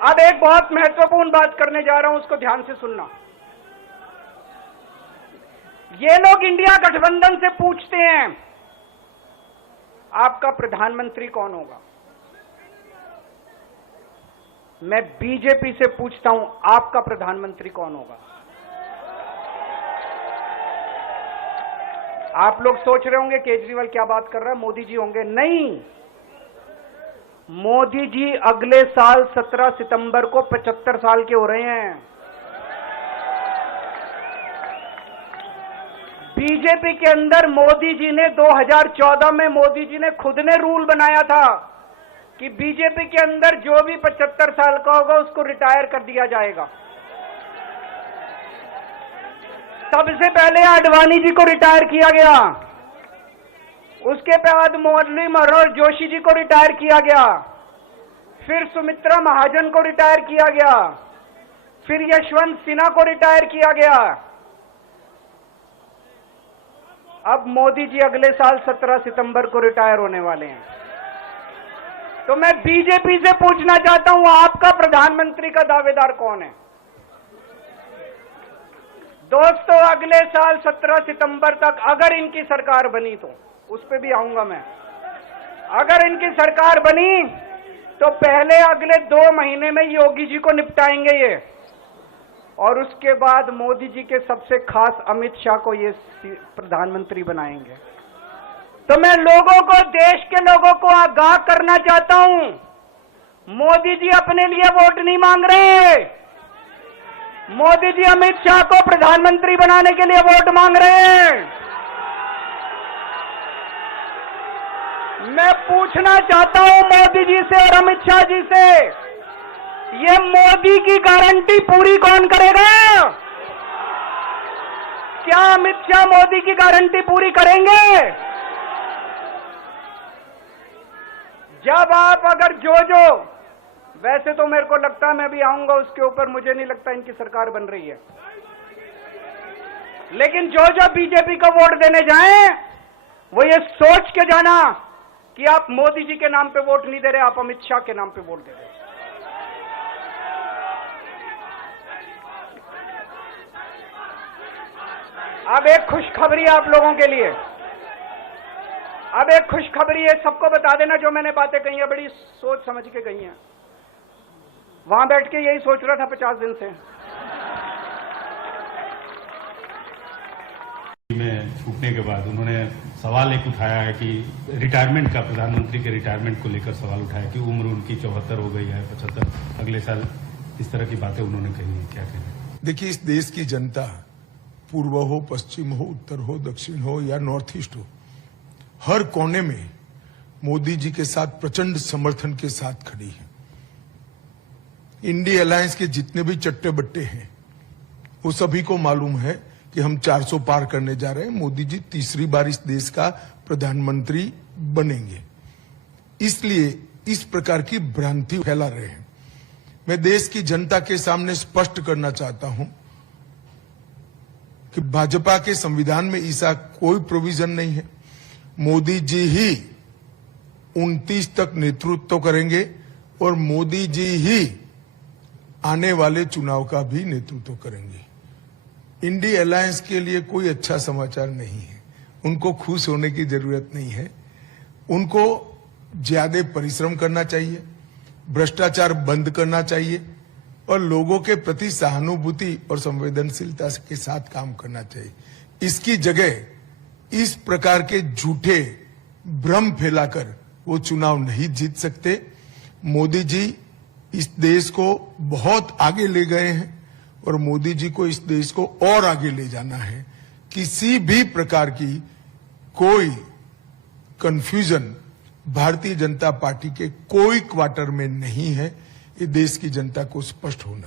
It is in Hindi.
अब एक बहुत महत्वपूर्ण बात करने जा रहा हूं, उसको ध्यान से सुनना। ये लोग इंडिया गठबंधन से पूछते हैं आपका प्रधानमंत्री कौन होगा। मैं बीजेपी से पूछता हूं आपका प्रधानमंत्री कौन होगा। आप लोग सोच रहे होंगे केजरीवाल क्या बात कर रहा है, मोदी जी होंगे। नहीं, मोदी जी अगले साल 17 सितंबर को 75 साल के हो रहे हैं। बीजेपी के अंदर मोदी जी ने 2014 में मोदी जी ने खुद ने रूल बनाया था कि बीजेपी के अंदर जो भी 75 साल का होगा उसको रिटायर कर दिया जाएगा। सबसे पहले आडवाणी जी को रिटायर किया गया, उसके बाद मुरली मनोहर जोशी जी को रिटायर किया गया, फिर सुमित्रा महाजन को रिटायर किया गया, फिर यशवंत सिन्हा को रिटायर किया गया। अब मोदी जी अगले साल 17 सितंबर को रिटायर होने वाले हैं। तो मैं बीजेपी से पूछना चाहता हूं आपका प्रधानमंत्री का दावेदार कौन है। दोस्तों, अगले साल 17 सितंबर तक अगर इनकी सरकार बनी तो उस पर भी आऊंगा मैं। अगर इनकी सरकार बनी तो पहले अगले 2 महीने में योगी जी को निपटाएंगे ये, और उसके बाद मोदी जी के सबसे खास अमित शाह को ये प्रधानमंत्री बनाएंगे। तो मैं लोगों को, देश के लोगों को आगाह करना चाहता हूं, मोदी जी अपने लिए वोट नहीं मांग रहे। मोदी जी अमित शाह को प्रधानमंत्री बनाने के लिए वोट मांग रहे हैं। मैं पूछना चाहता हूं मोदी जी से और अमित शाह जी से, ये मोदी की गारंटी पूरी कौन करेगा? क्या अमित शाह मोदी की गारंटी पूरी करेंगे? जब आप अगर जो वैसे तो मेरे को लगता है मैं भी आऊंगा उसके ऊपर, मुझे नहीं लगता इनकी सरकार बन रही है, लेकिन जो बीजेपी को वोट देने जाएं वो ये सोच के जाना कि आप मोदी जी के नाम पे वोट नहीं दे रहे, आप अमित शाह के नाम पे वोट दे रहे हैं। अब एक खुशखबरी आप लोगों के लिए, अब एक खुशखबरी है, सबको बता देना जो मैंने बातें कही हैं बड़ी सोच समझ के कही हैं। वहां बैठ के यही सोच रहा था 50 दिन से। में छूटने के बाद उन्होंने सवाल एक उठाया है कि रिटायरमेंट का, प्रधानमंत्री के रिटायरमेंट को लेकर सवाल उठाया कि उम्र उनकी 74 हो गई है, 75 अगले साल, इस तरह की बातें उन्होंने कही है। क्या कहें? देखिए, इस देश की जनता पूर्व हो, पश्चिम हो, उत्तर हो, दक्षिण हो या नॉर्थ ईस्ट हो, हर कोने में मोदी जी के साथ प्रचंड समर्थन के साथ खड़ी है। इंडिया अलायंस के जितने भी चट्टे बट्टे हैं वो सभी को मालूम है कि हम 400 पार करने जा रहे हैं, मोदी जी तीसरी बार इस देश का प्रधानमंत्री बनेंगे। इसलिए इस प्रकार की भ्रांति फैला रहे हैं। मैं देश की जनता के सामने स्पष्ट करना चाहता हूं कि भाजपा के संविधान में ऐसा कोई प्रोविजन नहीं है। मोदी जी ही 29 तक नेतृत्व करेंगे और मोदी जी ही आने वाले चुनाव का भी नेतृत्व करेंगे। इंडिया अलायंस के लिए कोई अच्छा समाचार नहीं है। उनको खुश होने की जरूरत नहीं है। उनको ज्यादा परिश्रम करना चाहिए, भ्रष्टाचार बंद करना चाहिए और लोगों के प्रति सहानुभूति और संवेदनशीलता के साथ काम करना चाहिए। इसकी जगह इस प्रकार के झूठे भ्रम फैलाकर वो चुनाव नहीं जीत सकते। मोदी जी इस देश को बहुत आगे ले गए हैं और मोदी जी को इस देश को और आगे ले जाना है। किसी भी प्रकार की कोई कंफ्यूजन भारतीय जनता पार्टी के कोई क्वार्टर में नहीं है। ये देश की जनता को स्पष्ट होना है।